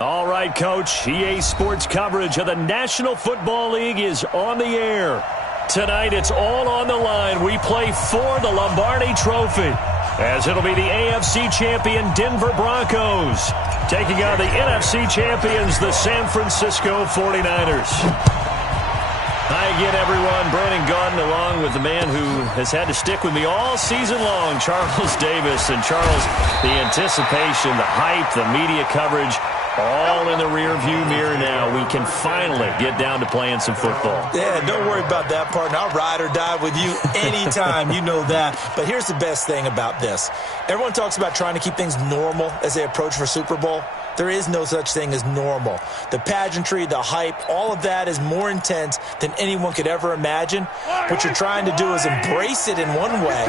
All right, Coach. EA Sports coverage of the National Football League is on the air. Tonight, it's all on the line. We play for the Lombardi Trophy, as it'll be the AFC champion Denver Broncos taking on the NFC champions, the San Francisco 49ers. Hi again, everyone. Brandon Gaudin along with the man who has had to stick with me all season long, Charles Davis. And Charles, the anticipation, the hype, the media coverage, all in the rearview mirror now. We can finally get down to playing some football. Yeah, don't worry about that part. I'll ride or die with you anytime. You know that. But here's the best thing about this. Everyone talks about trying to keep things normal as they approach for Super Bowl. There is no such thing as normal. The pageantry, the hype, all of that is more intense than anyone could ever imagine. What you're trying to do is embrace it in one way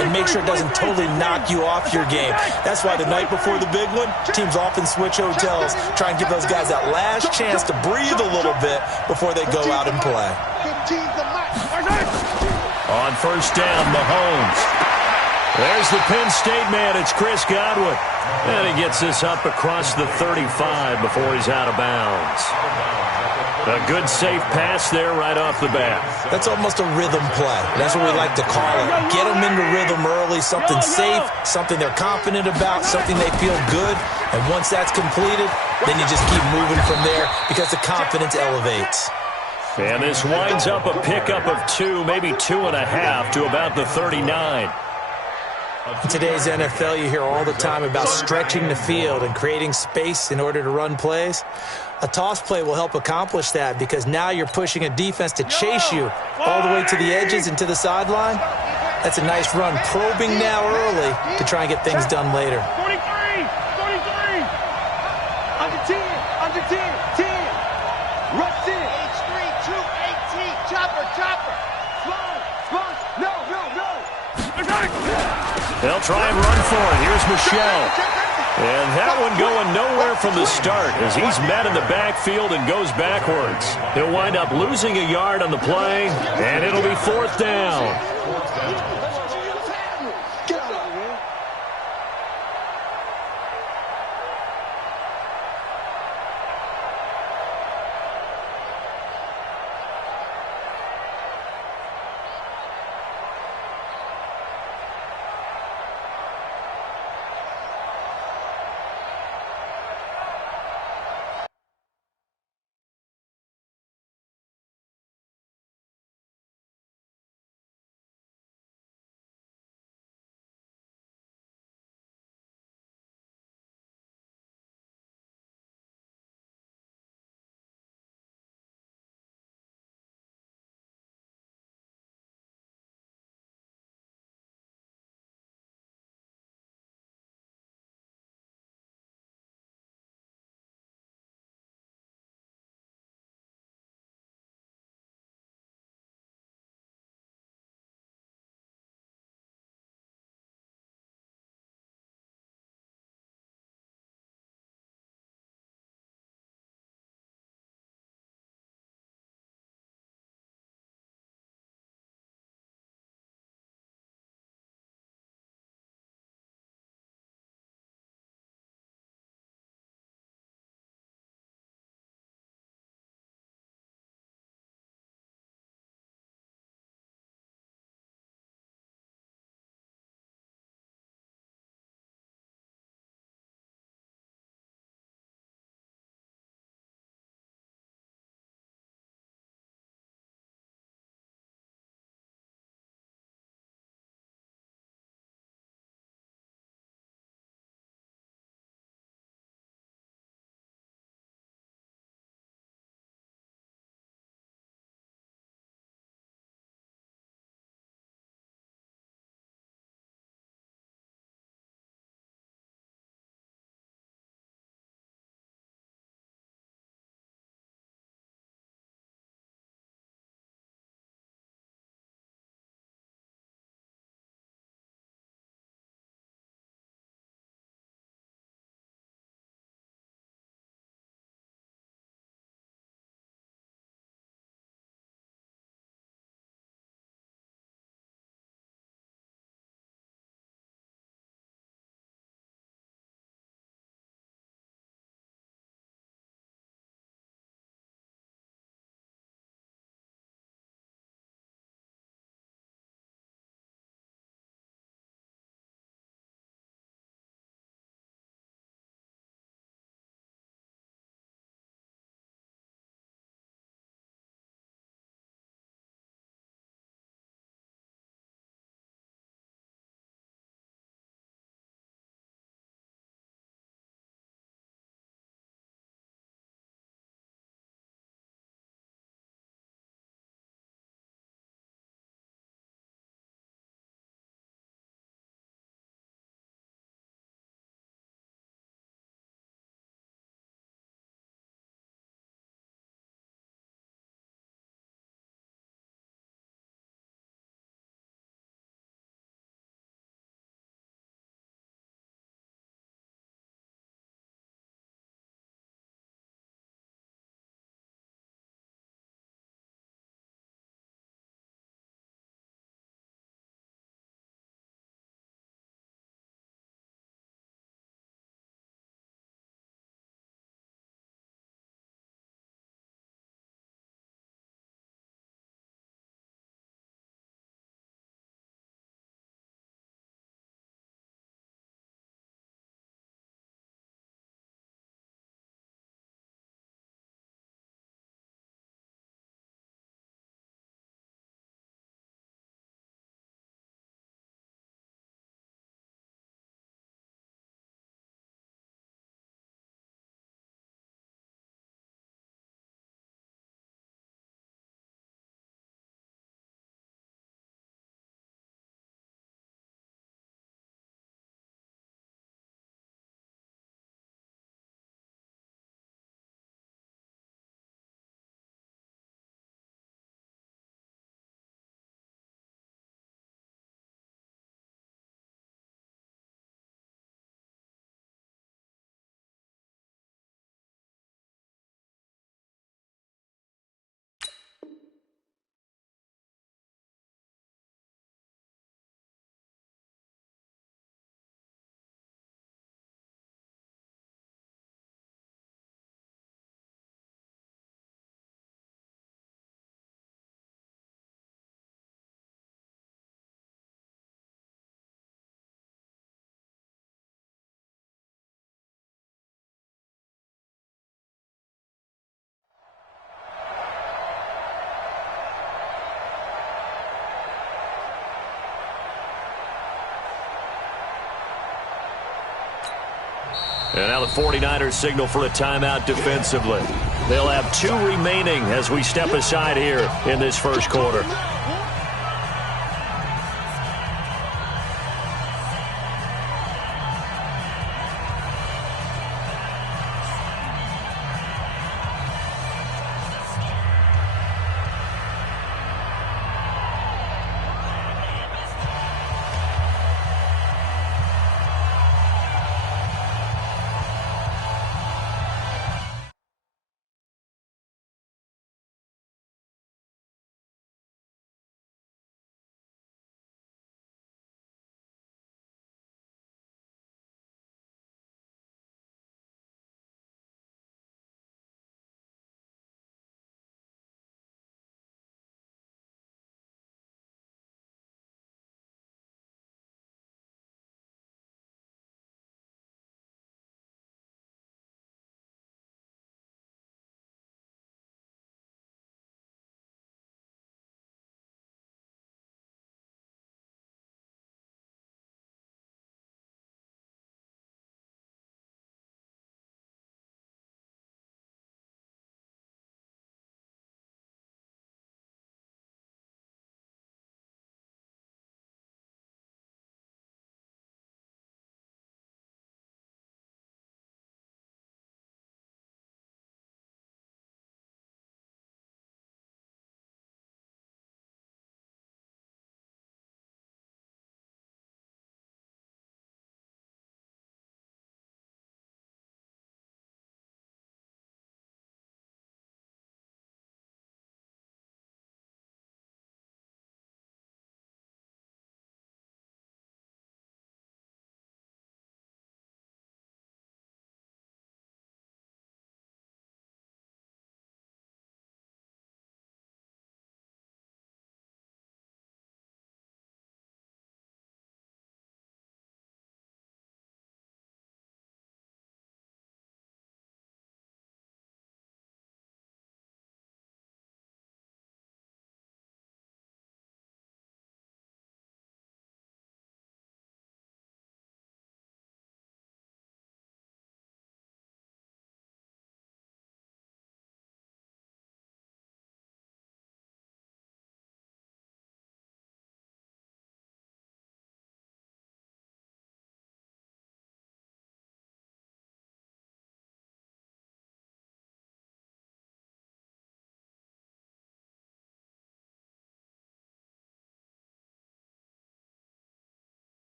and make sure it doesn't totally knock you off your game. That's why the night before the big one, teams often switch hotels, try and give those guys that last chance to breathe a little bit before they go out and play. On first down, Mahomes. There's the Penn State man. It's Chris Godwin. And he gets this up across the 35 before he's out of bounds. A good, safe pass there right off the bat. That's almost a rhythm play. That's what we like to call it. Get them into rhythm early, something safe, something they're confident about, something they feel good. And once that's completed, then you just keep moving from there because the confidence elevates. And this winds up a pickup of 2, maybe 2.5 to about the 39. In today's NFL, you hear all the time about stretching the field and creating space in order to run plays. A toss play will help accomplish that because now you're pushing a defense to chase you all the way to the edges and to the sideline. That's a nice run, probing now early to try and get things done later. 43, under 10, under 10, 10, rush in. H3, 2, 18, chopper, slow, no. They'll try and run for it. Here's Michelle. And that one going nowhere from the start as he's met in the backfield and goes backwards. He'll wind up losing a yard on the play, and it'll be 4th down. And now the 49ers signal for a timeout defensively. They'll have 2 remaining as we step aside here in this first quarter.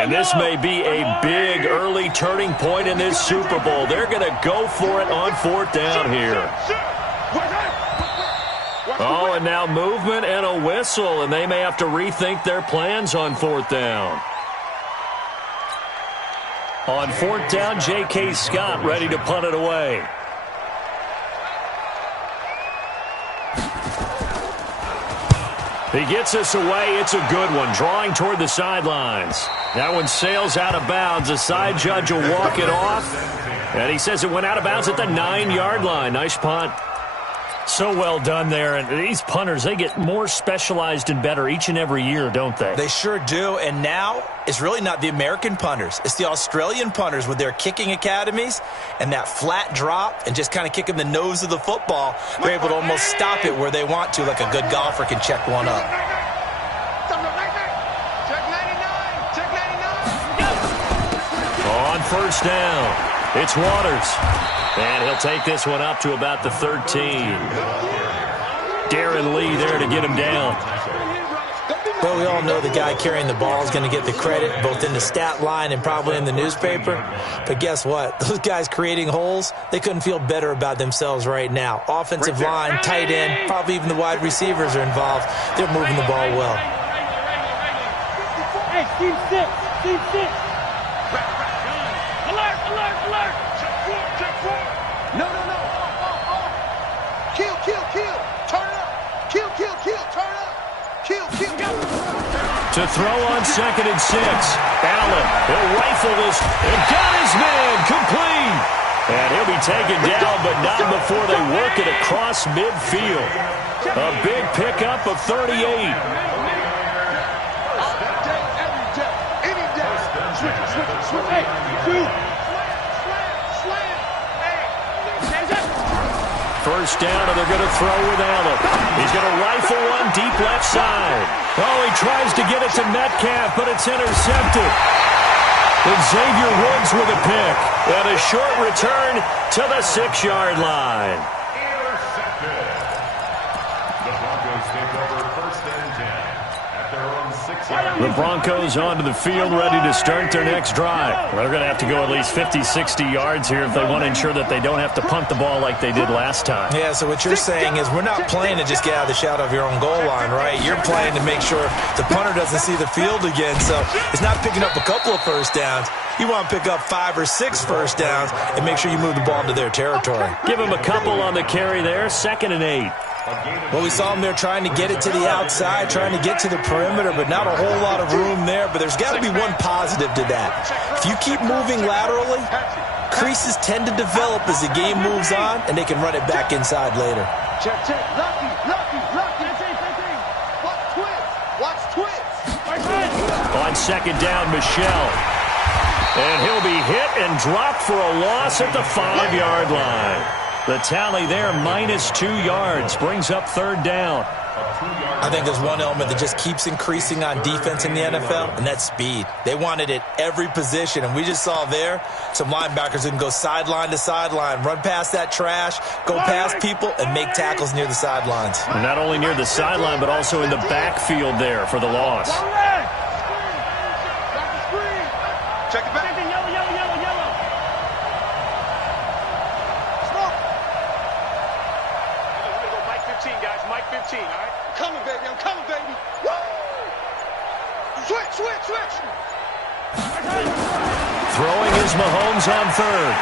And this may be a big early turning point in this Super Bowl. They're going to go for it on 4th down here. Oh, and now movement and a whistle, and they may have to rethink their plans on 4th down. On 4th down, J.K. Scott ready to punt it away. He gets us away. It's a good one, drawing toward the sidelines. That one sails out of bounds. The side judge will walk it off. And he says it went out of bounds at the 9-yard line. Nice punt. So well done there. And these punters, they get more specialized and better each and every year, don't they? They sure do. And now it's really not the American punters. It's the Australian punters with their kicking academies and that flat drop and just kind of kicking the nose of the football. They're able to almost stop it where they want to, like a good golfer can check one up. On 1st down, it's Waters. And he'll take this one up to about the 13. Darren Lee there to get him down. Well, we all know the guy carrying the ball is going to get the credit, both in the stat line and probably in the newspaper. But guess what? Those guys creating holes, they couldn't feel better about themselves right now. Offensive line, tight end, probably even the wide receivers are involved. They're moving the ball well. Hey, team 6, team 6. Alert, alert, alert. Check 4. No. Kill. Turn it up. Kill. Turn it up. Kill. To throw on 2nd and 6. Allen, he'll rifle this. And got his man complete. And he'll be taken down, but not before they work it across midfield. A big pickup of 38. Switch. Hey, shoot. First down, and they're going to throw with Allen. He's going to rifle one deep left side. Oh, he tries to get it to Metcalf, but it's intercepted. And Xavier Woods with a pick. And a short return to the 6-yard line. Intercepted. The Broncos take over 1st and 10 at their own 6-yard line. The Broncos onto the field ready to start their next drive. They're going to have to go at least 50, 60 yards here if they want to ensure that they don't have to punt the ball like they did last time. Yeah, so what you're saying is we're not playing to just get out of the shadow of your own goal line, right? You're playing to make sure the punter doesn't see the field again. So it's not picking up a couple of first downs. You want to pick up 5 or 6 first downs and make sure you move the ball into their territory. Give them a couple on the carry there, 2nd and 8. Well, we saw them there trying to get it to the outside, trying to get to the perimeter, but not a whole lot of room there. But there's got to be one positive to that. If you keep moving laterally, creases tend to develop as the game moves on, and they can run it back inside later. Check. Lucky. Watch twist. On 2nd down, Michelle. And he'll be hit and dropped for a loss at the 5-yard line. The tally there, -2 yards, brings up 3rd down. I think there's one element that just keeps increasing on defense in the NFL, and that's speed. They want it at every position, and we just saw there some linebackers who can go sideline to sideline, run past that trash, go past people, and make tackles near the sidelines. And not only near the sideline, but also in the backfield there for the loss. Check it back. Yellow. Smoke. We're going to go Mike 15, guys. Mike 15, all right? I'm coming, baby. Woo! Switch. Throwing is Mahomes on 3rd.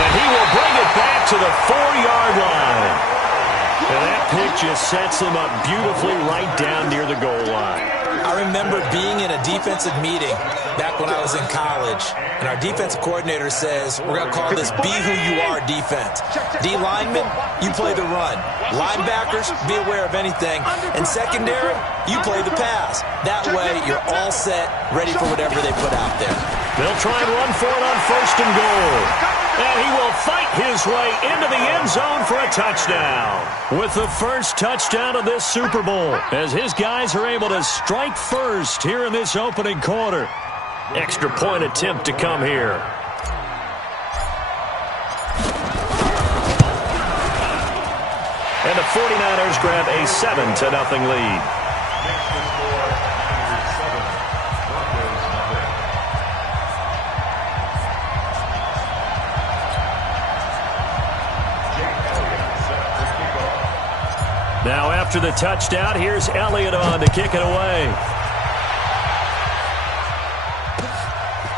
And he will bring it back to the 4-yard line. And that pick just sets him up beautifully right down near the goal line. I remember being in a defensive meeting back when I was in college, and our defensive coordinator says, we're going to call this be who you are defense. D linemen, you play the run. Linebackers, be aware of anything. And secondary, you play the pass. That way, you're all set, ready for whatever they put out there. They'll try and run for it on 1st and goal. And he will fight his way into the end zone for a touchdown. With the first touchdown of this Super Bowl, as his guys are able to strike first here in this opening quarter. Extra point attempt to come here. And the 49ers grab a 7-0 lead. Now after the touchdown, here's Elliott on to kick it away.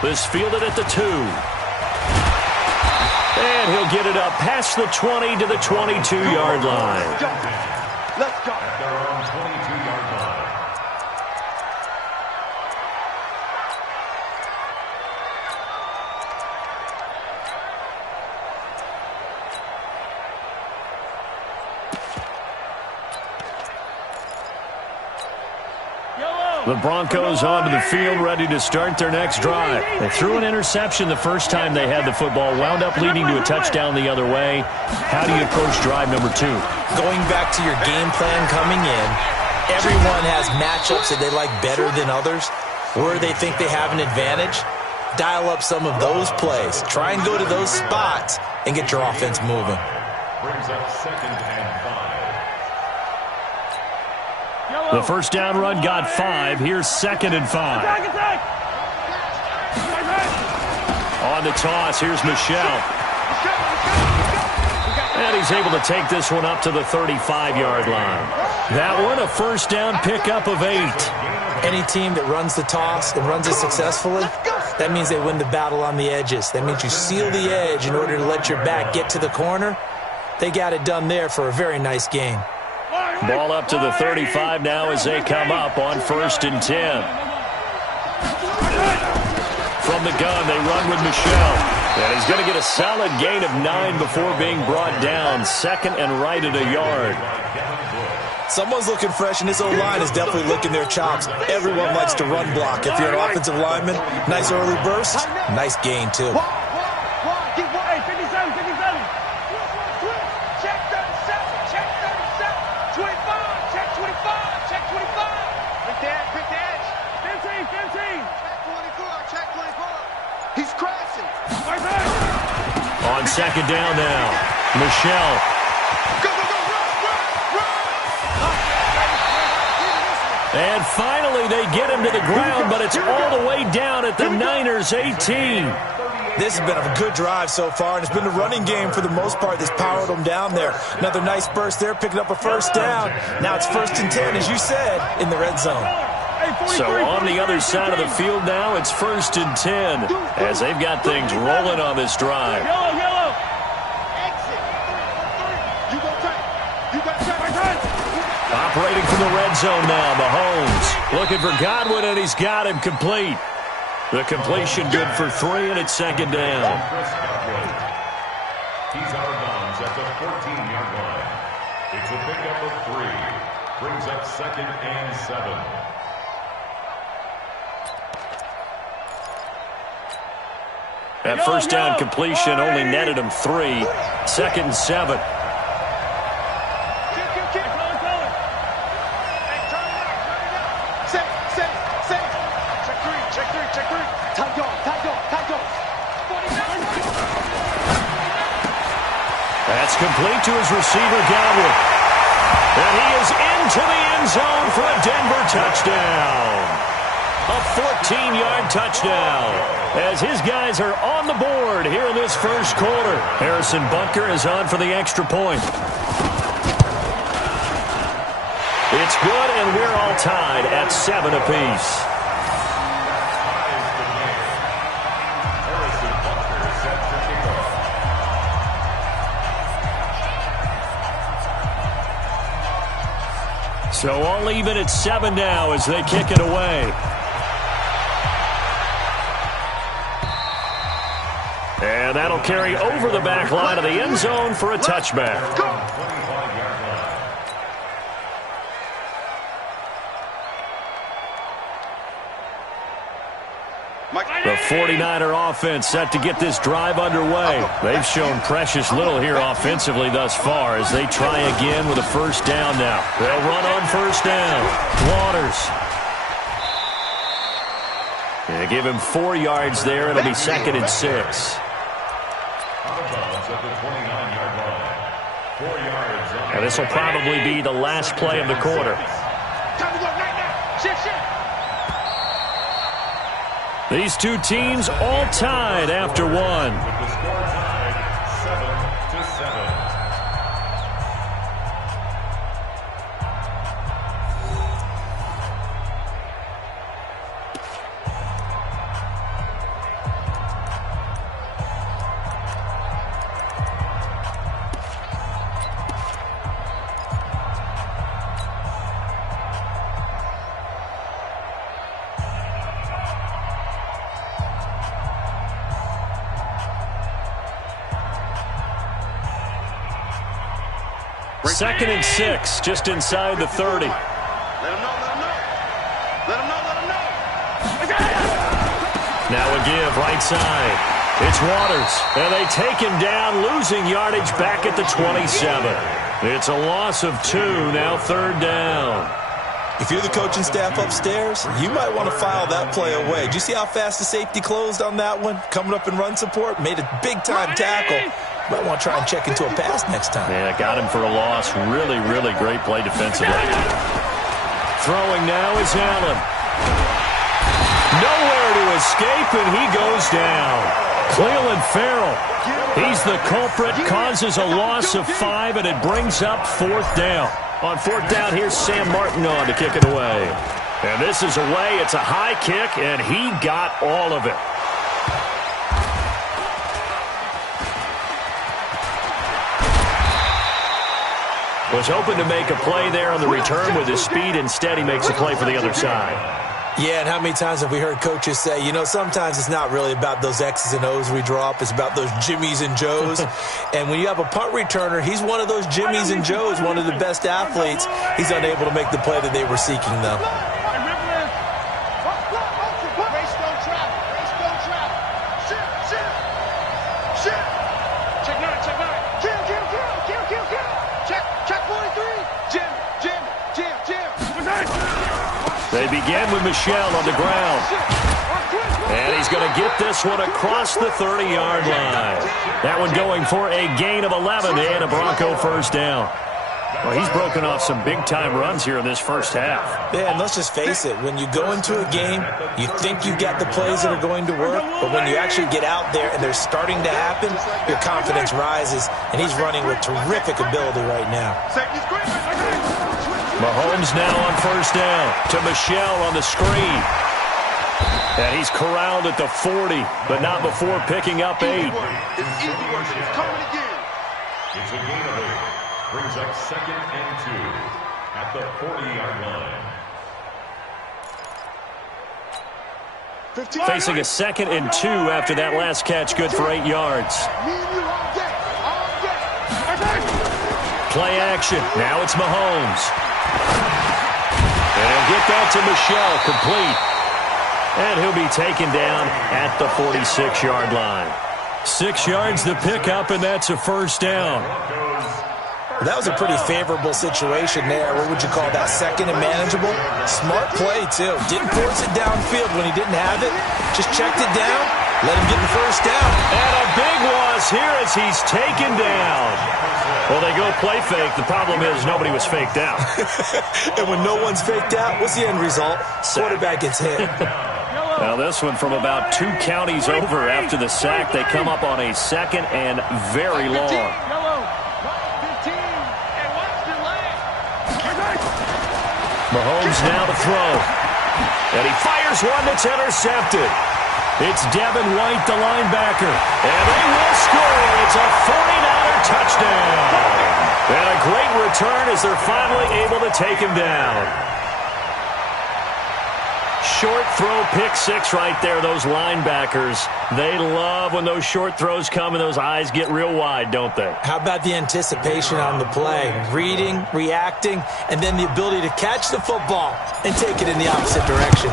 This fielded at the 2. And he'll get it up past the 20 to the 22-yard line. Let's go. At their own 22-yard line. The Broncos onto the field, ready to start their next drive. They threw an interception the first time they had the football, wound up leading to a touchdown the other way. How do you approach drive number 2? Going back to your game plan coming in, everyone has matchups that they like better than others, where they think they have an advantage. Dial up some of those plays. Try and go to those spots and get your offense moving. Brings up 2nd and 5. The first down run got 5. Here's 2nd and 5. On the toss, here's Michel. And he's able to take this one up to the 35-yard line. That one, a first down pickup of 8. Any team that runs the toss and runs it successfully, that means they win the battle on the edges. That means you seal the edge in order to let your back get to the corner. They got it done there for a very nice game. Ball up to the 35 now as they come up on 1st and 10. From the gun, they run with Michel. And he's going to get a solid gain of 9 before being brought down. 2nd and right at a yard. Someone's looking fresh, and this O-line is definitely licking their chops. Everyone likes to run block. If you're an offensive lineman, nice early burst, nice gain, too. On 2nd down now, Michel. And finally they get him to the ground, but it's all the way down at the Niners' 18. This has been a good drive so far, and it's been the running game for the most part that's powered them down there. Another nice burst there, picking up a first down. Now it's 1st and 10, as you said, in the red zone. So on the other side of the field now, it's 1st and 10 as they've got things rolling on this drive. Operating from the red zone now, Mahomes looking for Godwin, and he's got him complete. The completion good for 3, and it's 2nd down. He's out of bounds at the 14-yard line. It's a pickup of 3. Brings up 2nd and 7. That first down completion only netted him 3. 2nd and 7. That's complete to his receiver, Godwin. And he is into the end zone for a Denver touchdown. A 14-yard touchdown as his guys are on the board here in this first quarter. Harrison Butker is on for the extra point. It's good, and we're all tied at 7 apiece. So all even at 7 now as they kick it away. And that'll carry over the back line of the end zone for a touchback. The 49er offense set to get this drive underway. They've shown precious little here offensively thus far as they try again with a first down now. They'll run on first down. Waters. They give him 4 yards there. It'll be 2nd and 6. Out of bounds at the 29-yard line. 4 yards. And this will probably be the last play of the quarter. These two teams all tied after 1. With the score tied 7-7. 2nd and 6, just inside the 30. Let him know, let him know. Let him know, let him know. Now a give right side. It's Waters, and they take him down, losing yardage back at the 27. It's a loss of 2, now 3rd down. If you're the coaching staff upstairs, you might want to file that play away. Did you see how fast the safety closed on that one? Coming up in run support, made a big-time tackle. Might want to try and check into a pass next time. Yeah, got him for a loss. Really, really great play defensively. Throwing now is Allen. Nowhere to escape, and he goes down. Cleveland Farrell, he's the culprit, causes a loss of 5, and it brings up 4th down. On 4th down, here's Sam Martin on to kick it away. And this is away. It's a high kick, and he got all of it. Was hoping to make a play there on the return with his speed. Instead, he makes a play for the other side. Yeah, and how many times have we heard coaches say, you know, sometimes it's not really about those X's and O's we draw up. It's about those Jimmies and Joes. And when you have a punt returner, he's one of those Jimmies and Joes, one of the best athletes. He's unable to make the play that they were seeking, though. They begin with Michelle on the ground. And he's going to get this one across the 30-yard line. That one going for a gain of 11 and a Bronco 1st down. Well, he's broken off some big-time runs here in this first half. Yeah, and let's just face it. When you go into a game, you think you've got the plays that are going to work, but when you actually get out there and they're starting to happen, your confidence rises, and he's running with terrific ability right now. Mahomes now on 1st down to Michelle on the screen. And he's corralled at the 40, but not before picking up 8. It's easy work. It's coming again. It's a gain of 8. Brings up 2nd and 2 at the 40-yard line. Facing a 2nd and 2 after that last catch, good for 8 yards. Play action. Now it's Mahomes. And he'll get that to Michelle, complete. And he'll be taken down at the 46-yard line. 6 yards the pickup, and that's a 1st down. That was a pretty favorable situation there. What would you call that? 2nd and manageable? Smart play, too. Didn't force it downfield when he didn't have it. Just checked it down, let him get the 1st down. And a big loss here as he's taken down. Well, they go play fake. The problem is nobody was faked out. And when no one's faked out, what's the end result? Quarterback gets hit. Now this one from about 2 counties over after the sack. They come up on a 2nd and very long. Mahomes now to throw. And he fires one that's intercepted. It's Devin White, the linebacker. And they will score. It's a 49er touchdown. And a great return as they're finally able to take him down. Short throw, pick 6 right there, those linebackers. They love when those short throws come and those eyes get real wide, don't they? How about the anticipation on the play? Reading, reacting, and then the ability to catch the football and take it in the opposite direction.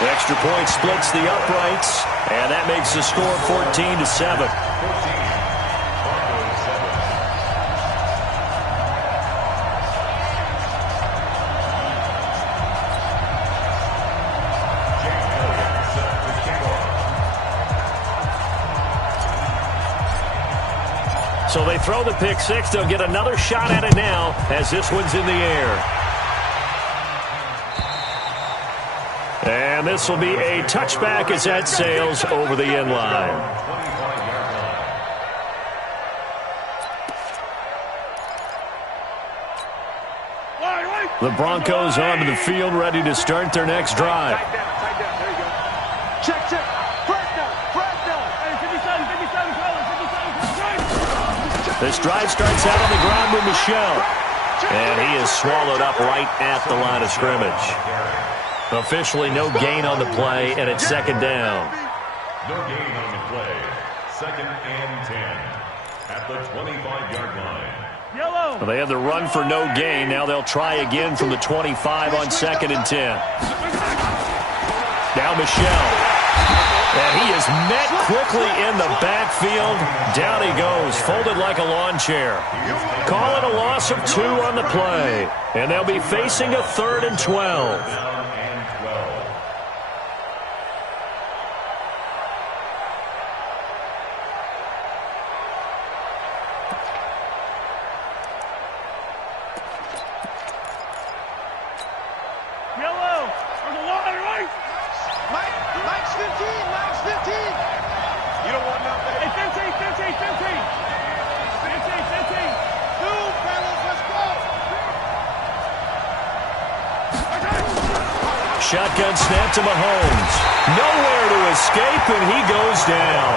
The extra point splits the uprights, and that makes the score 14-7. So they throw the pick 6. They'll get another shot at it now as this one's in the air. And this will be a touchback as that sails over the end line. The Broncos onto the field, ready to start their next drive. Check. This drive starts out on the ground with Michelle. And he is swallowed up right at the line of scrimmage. Officially no gain on the play, and it's 2nd down. No gain on the play. 2nd and 10. at the 25-yard line. Well, they had the run for no gain. Now they'll try again from the 25 on 2nd and 10. Now Michel. And he is met quickly in the backfield. Down he goes, folded like a lawn chair. Call it a loss of 2 on the play. And they'll be facing a 3rd and 12. Shotgun snap to Mahomes. Nowhere to escape, and he goes down.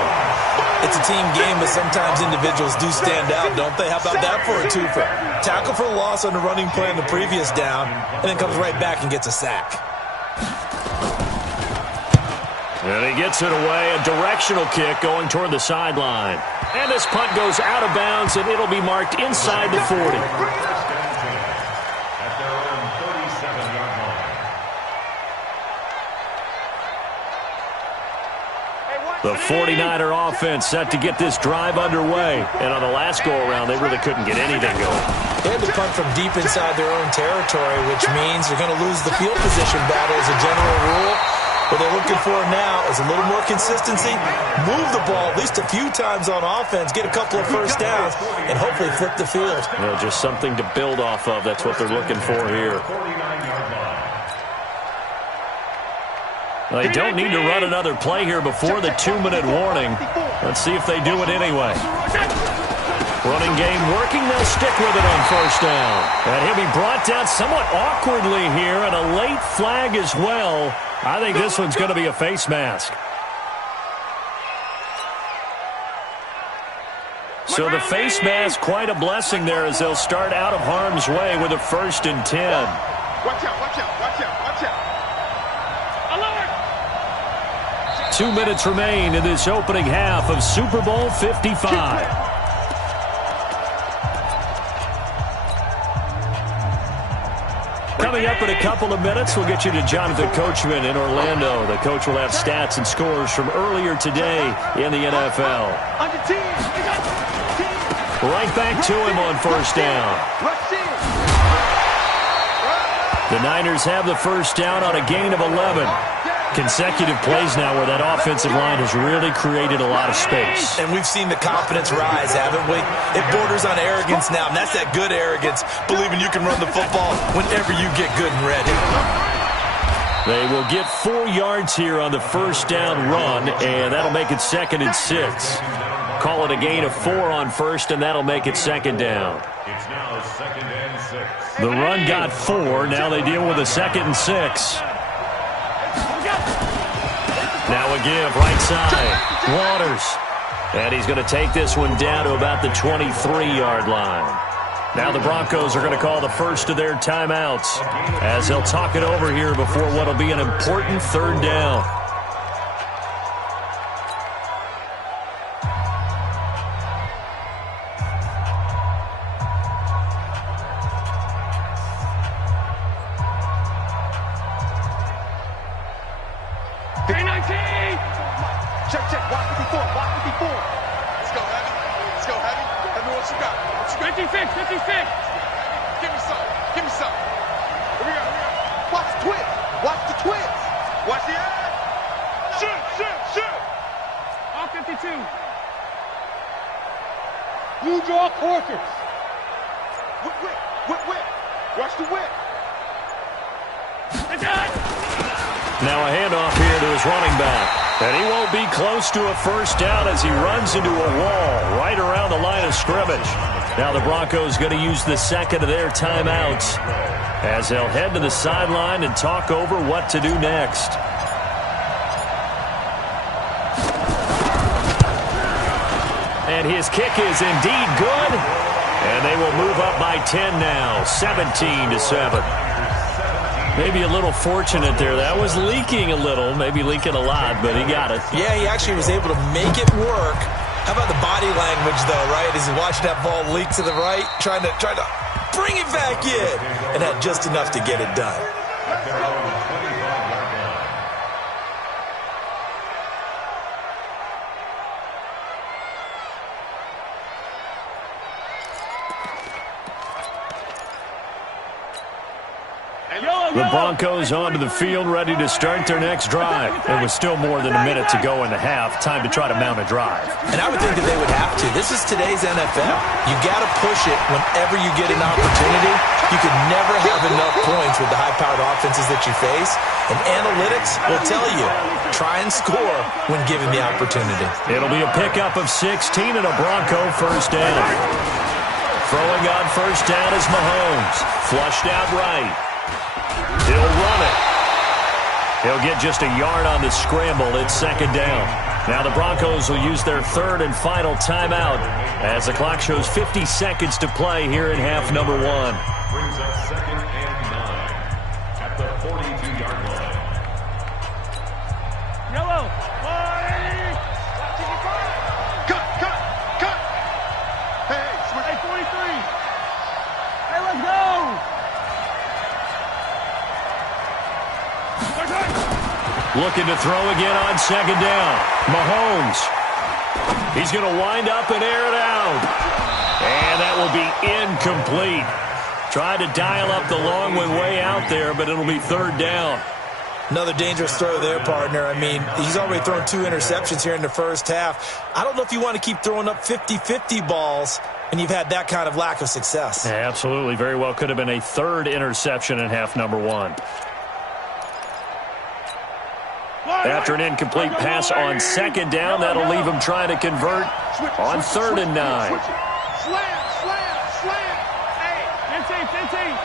It's a team game, but sometimes individuals do stand out, don't they? How about that for a twofer? Tackle for a loss on the running play on the previous down, and then comes right back and gets a sack. And he gets it away, a directional kick going toward the sideline. And this punt goes out of bounds, and it'll be marked inside the 40. The 49er offense set to get this drive underway. And on the last go-around, they really couldn't get anything going. They had to punt from deep inside their own territory, which means they're going to lose the field position battle as a general rule. What they're looking for now is a little more consistency, move the ball at least a few times on offense, get a couple of first downs, and hopefully flip the field. Yeah, just something to build off of. That's what they're looking for here. They don't need to run another play here before the 2-minute warning. Let's see if they do it anyway. Running game working. They'll stick with it on 1st down. And he'll be brought down somewhat awkwardly here, and a late flag as well. I think this one's going to be a face mask. So the face mask, quite a blessing there as they'll start out of harm's way with a 1st and 10. Watch out, watch out, watch out, watch out. 2 minutes remain in this opening half of Super Bowl 55. Coming up in a couple of minutes, we'll get you to Jonathan Coachman in Orlando. The coach will have stats and scores from earlier today in the NFL. Right back to him on 1st down. The Niners have the 1st down on a gain of 11. Consecutive plays now where that offensive line has really created a lot of space. And we've seen the confidence rise, haven't we? It borders on arrogance now, and that's that good arrogance, believing you can run the football whenever you get good and ready. They will get 4 yards here on the 1st down run, and that'll make it 2nd and 6. Call it a gain of 4 on 1st, and that'll make it 2nd down. It's now 2nd and 6. The run got 4. Now they deal with a 2nd and 6. Now a give, right side, Waters. And he's going to take this one down to about the 23-yard line. Now the Broncos are going to call the first of their timeouts as they'll talk it over here before what will be an important 3rd down. Check, watch 54, watch 54. Let's go, Heavy. Let me know what you got. 56. Give me some. Here we go. Watch the twins. Watch the edge. Shoot. All 52. You draw quarters. Whip. Watch the whip. Now a handoff here to his running back. And he won't be close to a 1st down as he runs into a wall right around the line of scrimmage. Now the Broncos going to use the 2nd of their timeouts as they'll head to the sideline and talk over what to do next. And his kick is indeed good. And they will move up by 10 now, 17-7. Maybe a little fortunate there. That was leaking a little, maybe leaking a lot, but he got it. Yeah, he actually was able to make it work How about the body language, though, right? As he's watching that ball leak to the right, trying to bring it back in, and had just enough to get it done. The Broncos onto the field, ready to start their next drive. There was still more than a minute to go in the half. Time to try to mount a drive. And I would think that they would have to. This is today's NFL. You got to push it whenever you get an opportunity. You can never have enough points with the high-powered offenses that you face. And analytics will tell you, try and score when given the opportunity. It'll be a pickup of 16 and a Bronco first down. Throwing on first down is Mahomes. Flushed out right. He'll run it. He'll get just a yard on the scramble. It's second down. Now the Broncos will use their third and final timeout as the clock shows 50 seconds to play here in half number 1. Brings up second and 9 at the 42-yard line. Yellow. Cut. Hey, switch. Hey, 43. Hey, let's go. Looking to throw again on second down. Mahomes. He's going to wind up and air it out. And that will be incomplete. Tried to dial up the long one way out there, but it'll be third down. Another dangerous throw there, partner. I mean, he's already thrown 2 interceptions here in the first half. I don't know if you want to keep throwing up 50-50 balls, and you've had that kind of lack of success. Yeah, absolutely. Very well could have been a third interception in half number 1. After an incomplete pass on second down, that'll leave him trying to convert on third and 9. Slam. Hey, 15.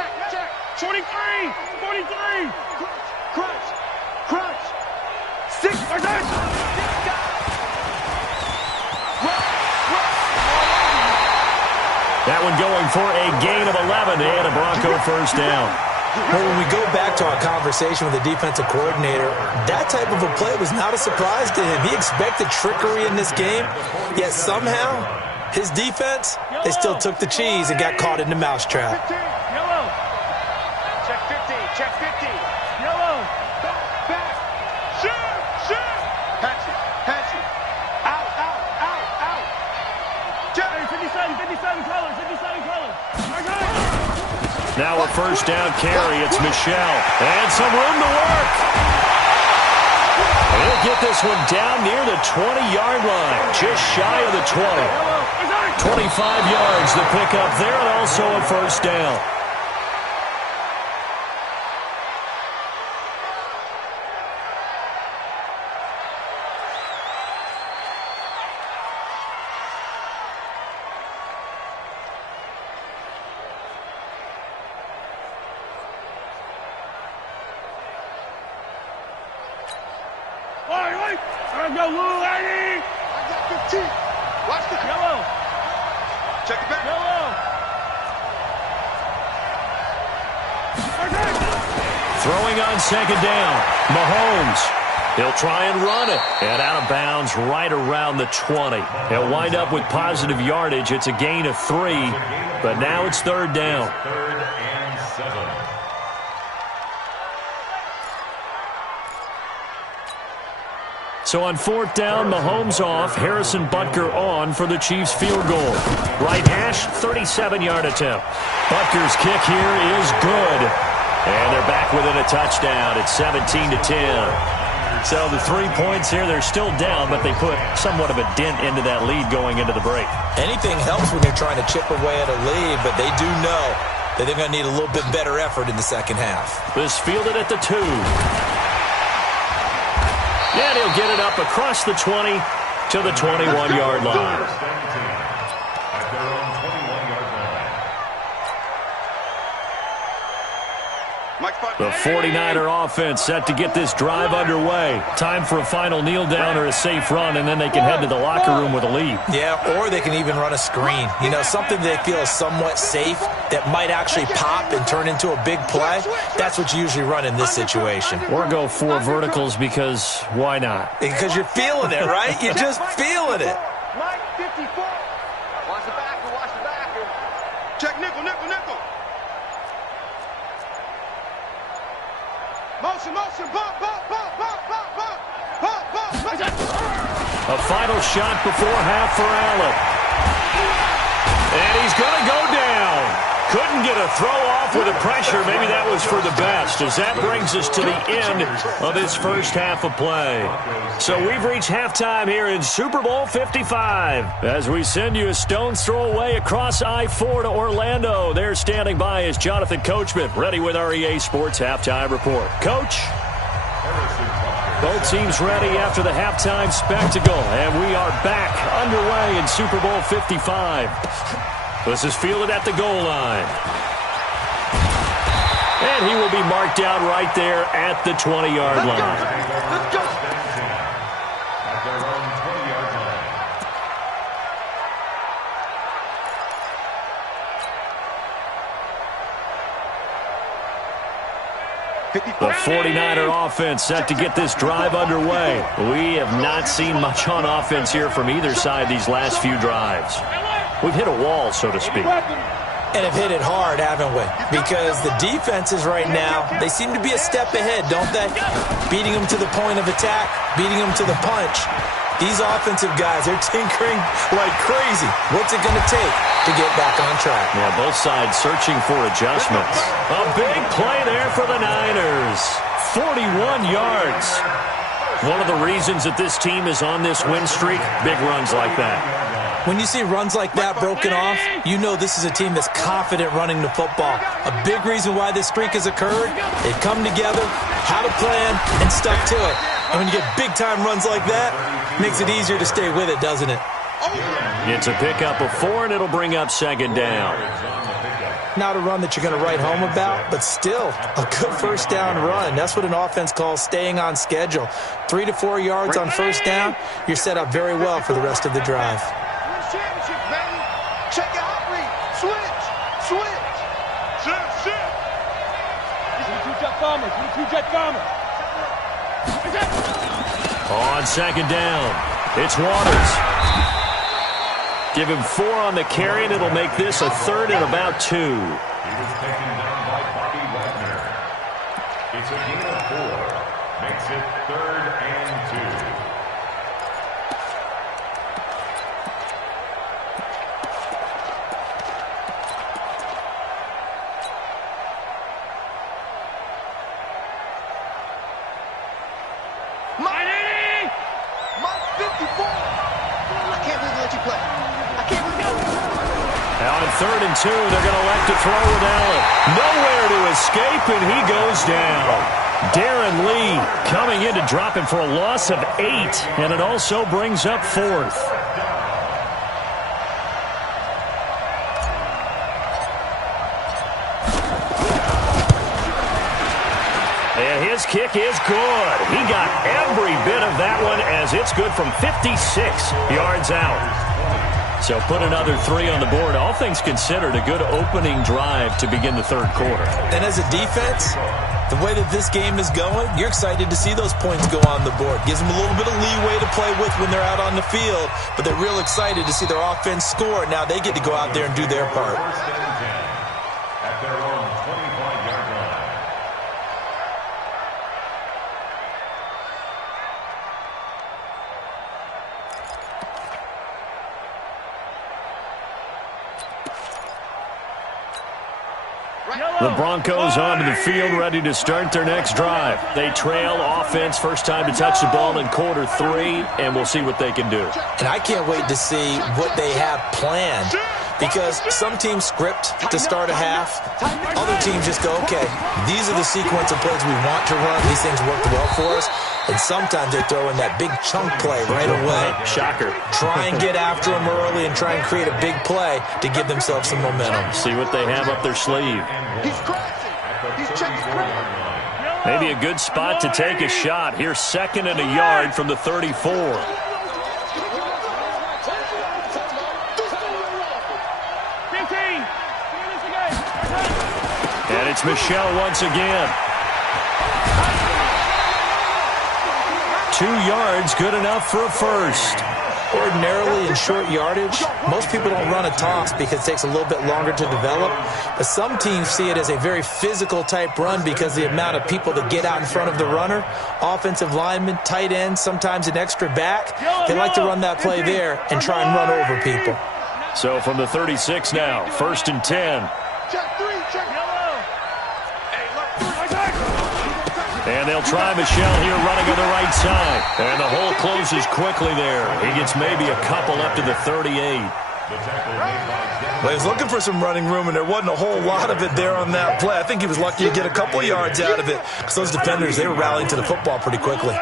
24. Check. 43. Crunch. 6. That one going for a gain of 11 and a Bronco first down. Well, when we go back to our conversation with the defensive coordinator, that type of a play was not a surprise to him. He expected trickery in this game, yet somehow his defense, they still took the cheese and got caught in the mousetrap. Yellow. Check 50. Yellow. Back. Shoot. Patch it. Out. 57 colors. Now a first down carry. It's Michelle. And some room to work. And he'll get this one down near the 20-yard line. Just shy of the 20. 25 yards to pick up there, and also a first down. Let's go, little lady. I got 15. Watch the yellow. Check it back. Yellow. Throwing on second down. Mahomes. He'll try and run it. And out of bounds right around the 20. He'll wind up with positive yardage. It's a gain of 3. But now it's third down. Third and 7. So on fourth down, Mahomes off, Harrison Butker on for the Chiefs field goal. Right hash, 37-yard attempt. Butker's kick here is good. And they're back within a touchdown. It's 17-10. So the 3 points here, they're still down, but they put somewhat of a dent into that lead going into the break. Anything helps when you're trying to chip away at a lead, but they do know that they're going to need a little bit better effort in the second half. This fielded at the 2. And he'll get it up across the 20 to the 21-yard line. At their own 21-yard The 49er offense set to get this drive underway. Time for a final kneel down or a safe run, and then they can head to the locker room with a lead. Yeah, or they can even run a screen. You know, something they feel is somewhat safe that might actually pop and turn into a big play. That's what you usually run in this situation. Or go 4 verticals because why not? Because you're feeling it, right? You're just feeling it. Mike, 54. Watch the backer, watch the backer. Check nickel, nickel, nickel. Motion, motion, bump, bump, bump, bump, bump, bump, bump, bump, bump. A final shot before half for Allen. And he's going to go down. Couldn't get a throw off with the pressure. Maybe that was for the best, as that brings us to the end of this first half of play. So we've reached halftime here in Super Bowl 55. As we send you a stone's throw away across I-4 to Orlando. There standing by is Jonathan Coachman, ready with our EA Sports Halftime Report. Coach? Both teams ready after the halftime spectacle, and we are back underway in Super Bowl 55. This is fielded at the goal line. And he will be marked down right there at the 20-yard line. Let's go. At their own 20-yard line. The 49er offense set to get this drive underway. We have not seen much on offense here from either side these last few drives. We've hit a wall, so to speak. And have hit it hard, haven't we? Because the defenses right now, they seem to be a step ahead, don't they? Beating them to the point of attack, beating them to the punch. These offensive guys, they're tinkering like crazy. What's it going to take to get back on track? Yeah, both sides searching for adjustments. A big play there for the Niners. 41 yards. One of the reasons that this team is on this win streak, big runs like that. When you see runs like that broken off, you know this is a team that's confident running the football. A big reason why this streak has occurred, they've come together, had a plan, and stuck to it. And when you get big-time runs like that, it makes it easier to stay with it, doesn't it? It's a pickup of 4, and it'll bring up second down. Not a run that you're going to write home about, but still a good first down run. That's what an offense calls staying on schedule. 3 to 4 yards on first down, you're set up very well for the rest of the drive. Championship, baby. Check your hot read. Switch. Switch. Shift, shift. Two-jet bomber. Two-jet bomber. On second down, it's Waters. Give him 4 on the carry, and it'll make this a 3rd and about 2. He was taken down by Bobby Wagner. It's a gain of 4. Makes it 3rd and 2. Mike 54. I can't believe they let you play. I can't believe it. Now on 3rd and 2, they're going to elect to throw with Allen. Nowhere to escape, and he goes down. Darren Lee coming in to drop him for a loss of 8, and it also brings up 4th. And his kick is good. He got every bit of that one as it's good from 56 yards out. So put another 3 on the board. All things considered, a good opening drive to begin the third quarter. And as a defense, the way that this game is going, you're excited to see those points go on the board. Gives them a little bit of leeway to play with when they're out on the field, but they're real excited to see their offense score. Now they get to go out there and do their part. First and 10 at their own 25-yard line. The Broncos onto the field, ready to start their next drive. They trail offense, first time to touch the ball in quarter 3, and we'll see what they can do. And I can't wait to see what they have planned, because some teams script to start a half. Other teams just go, okay, these are the sequence of plays we want to run. These things worked well for us. And sometimes they throw in that big chunk play right away. Shocker. Try and get after them early and try and create a big play to give themselves some momentum. See what they have up their sleeve. He's crashing. He's checking crazy. Maybe a good spot to take a shot. Here's 2nd and a yard from the 34. And it's Michel once again. 2 yards, good enough for a first. Ordinarily in short yardage, most people don't run a toss because it takes a little bit longer to develop. But some teams see it as a very physical type run because the amount of people that get out in front of the runner, offensive linemen, tight ends, sometimes an extra back, they like to run that play there and try and run over people. So from the 36 now, 1st and 10. Check 3, check. And they'll try Michel here running on the right side. And the hole closes quickly there. He gets maybe a couple up to the 38. Well, he was looking for some running room, and there wasn't a whole lot of it there on that play. I think he was lucky to get a couple of yards out of it because those defenders, they were rallying to the football pretty quickly.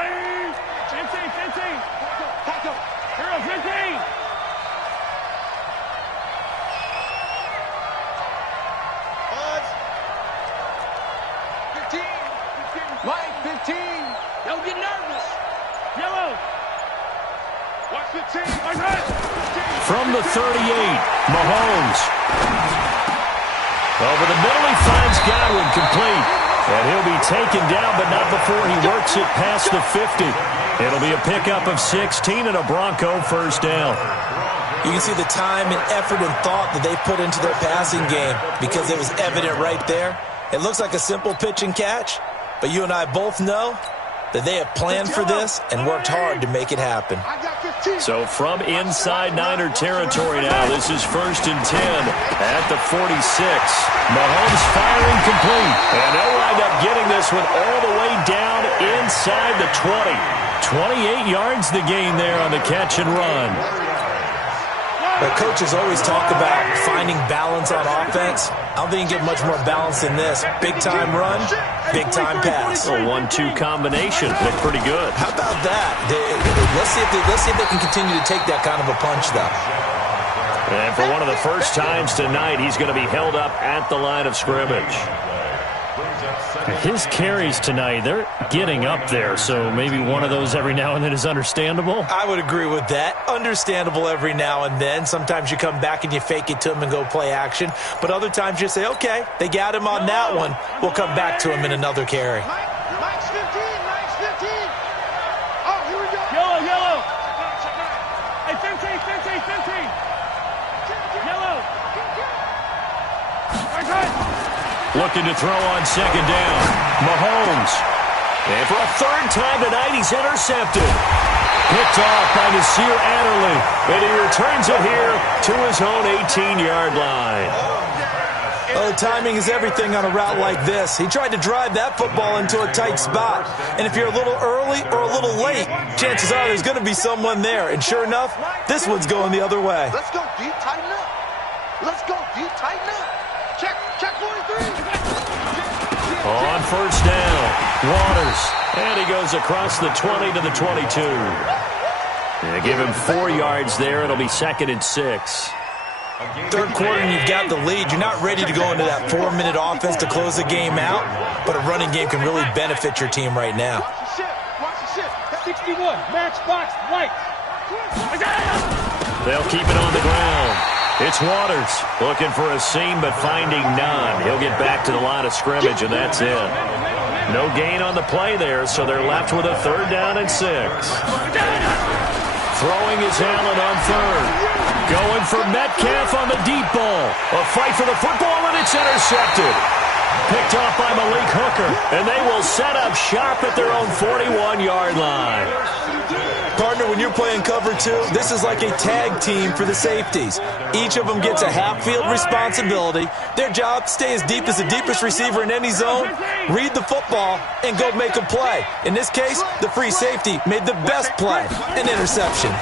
Mike, 15. Don't get nervous. Yellow. Watch 15. From the 38, Mahomes. Over the middle, he finds Godwin complete. And he'll be taken down, but not before he works it past the 50. It'll be a pickup of 16 and a Bronco first down. You can see the time and effort and thought that they put into their passing game because it was evident right there. It looks like a simple pitch and catch, but you and I both know that they have planned for this and worked hard to make it happen. So from inside Niner territory now, this is 1st and 10 at the 46. Mahomes firing complete. And they'll wind up getting this one all the way down inside the 20. 28 yards the gain there on the catch and run. But coaches always talk about finding balance on offense. I don't think you can get much more balance than this. Big-time run, big-time pass. A 1-2 combination. Looked pretty good. How about that? Let's see if they can continue to take that kind of a punch, though. And for one of the first times tonight, he's going to be held up at the line of scrimmage. His carries tonight, they're getting up there, so maybe one of those every now and then is understandable. I would agree with that. Understandable every now and then. Sometimes you come back and you fake it to him and go play action. But other times you say, okay, they got him on that one. We'll come back to him in another carry. Mike's 15. Mike's 15. Oh, here we go. Yellow. Hey, 15. Yellow. Looking to throw on 2nd down. Mahomes. And for a 3rd time tonight, he's intercepted. Picked off by Nasir Adderley. And he returns it here to his own 18-yard line. Oh, timing is everything on a route like this. He tried to drive that football into a tight spot. And if you're a little early or a little late, chances are there's going to be someone there. And sure enough, this one's going the other way. Let's go deep, tighten up. Let's go deep, tighten up. Check 43. On 1st down, Waters. And he goes across the 20 to the 22. And give him 4 yards there. It'll be 2nd and 6. 3rd quarter and you've got the lead. You're not ready to go into that 4-minute offense to close the game out, but a running game can really benefit your team right now. Watch the shit. 61. Matchbox, White. They'll keep it on the ground. It's Waters looking for a seam but finding none. He'll get back to the line of scrimmage, and that's it. No gain on the play there, so they're left with a 3rd down and 6. Throwing is Allen on 3rd. Going for Metcalf on the deep ball. A fight for the football, and it's intercepted. Picked off by Malik Hooker, and they will set up shop at their own 41-yard line. Partner, when you're playing cover 2, this is like a tag team for the safeties. Each of them gets a half-field responsibility. Their job, stay as deep as the deepest receiver in any zone, read the football, and go make a play. In this case, the free safety made the best play, an interception.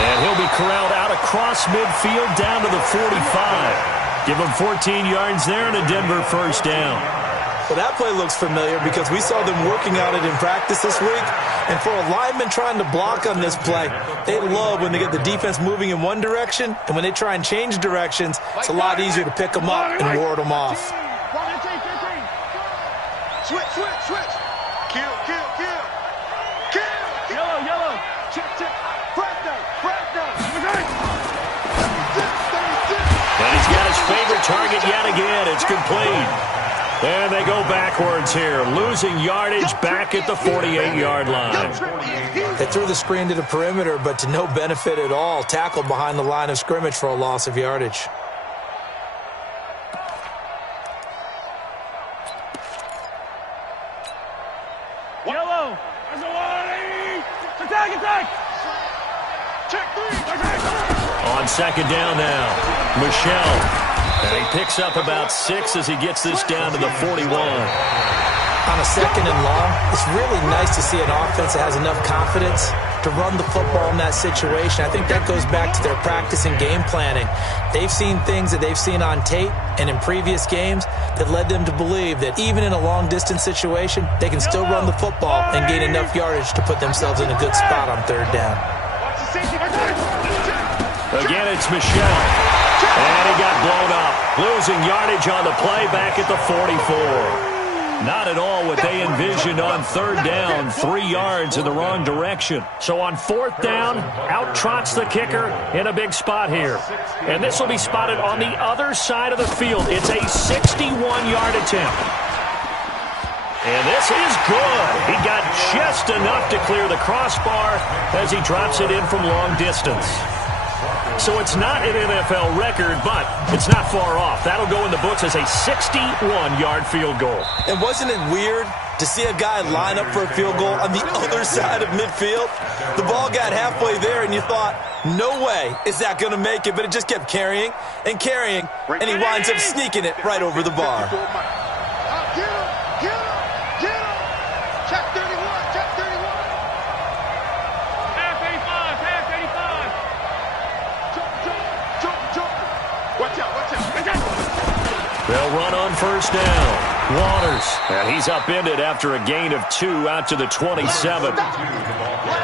And he'll be corralled out across midfield down to the 45. Give him 14 yards there and a Denver 1st down. Well, that play looks familiar because we saw them working on it in practice this week. And for a lineman trying to block on this play, they love when they get the defense moving in one direction, and when they try and change directions, it's a lot easier to pick them up and ward them off. Switch, switch, switch. Kill, kill, kill. Kill. Yellow, yellow. Check, check. Frag down, frag down. And he's got his favorite target yet again. It's complete. And they go backwards here, losing yardage back at the 48-yard line. They threw the screen to the perimeter, but to no benefit at all. Tackled behind the line of scrimmage for a loss of yardage. Yellow. There's a warning. Attack, attack. Check three. On second down now, Michelle. And he picks up about 6 as he gets this down to the 41. On a second and long, it's really nice to see an offense that has enough confidence to run the football in that situation. I think that goes back to their practice and game planning. They've seen things that they've seen on tape and in previous games that led them to believe that even in a long-distance situation, they can still run the football and gain enough yardage to put themselves in a good spot on third down. Again, it's Michelle. And he got blown up, losing yardage on the play back at the 44. Not at all what they envisioned on third down, 3 yards in the wrong direction. So on fourth down, out trots the kicker in a big spot here. And this will be spotted on the other side of the field. It's a 61-yard attempt. And this is good. He got just enough to clear the crossbar as he drops it in from long distance. So it's not an NFL record, but it's not far off. That'll go in the books as a 61-yard field goal. And wasn't it weird to see a guy line up for a field goal on the other side of midfield? The ball got halfway there, and you thought, no way is that going to make it, but it just kept carrying and carrying, and he winds up sneaking it right over the bar. Get him, get him, get him. Check 31, check 31. Half 85, half 85. Jump, jump, jump, jump. Watch out, watch out, watch out. They'll run on first down. Waters, and he's upended after a gain of 2 out to the 27.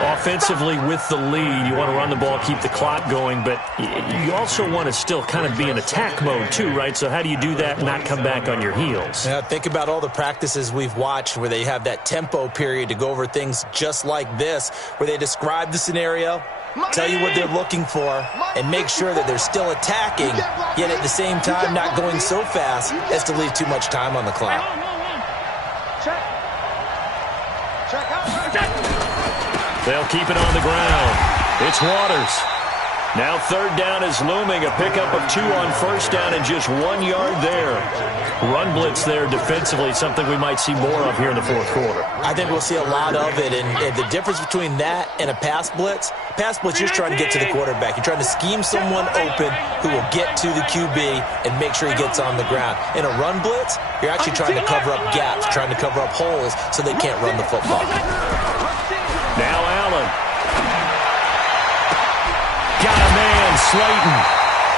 Offensively with the lead, you want to run the ball, keep the clock going, but you also want to still kind of be in attack mode too, right? So how do you do that and not come back on your heels? Yeah, think about all the practices we've watched where they have that tempo period to go over things just like this, where they describe the scenario, tell you what they're looking for, and make sure that they're still attacking, yet at the same time not going so fast as to leave too much time on the clock. Check. Check out, check. They'll keep it on the ground. It's Waters. Now third down is looming. A pickup of 2 on first down and just 1 yard there. Run blitz there defensively, something we might see more of here in the fourth quarter. I think we'll see a lot of it, and the difference between that and a pass blitz just trying to get to the quarterback. You're trying to scheme someone open who will get to the QB and make sure he gets on the ground. In a run blitz, you're actually trying to cover up gaps, trying to cover up holes so they can't run the football. Now Allen. Got a man, Slayton.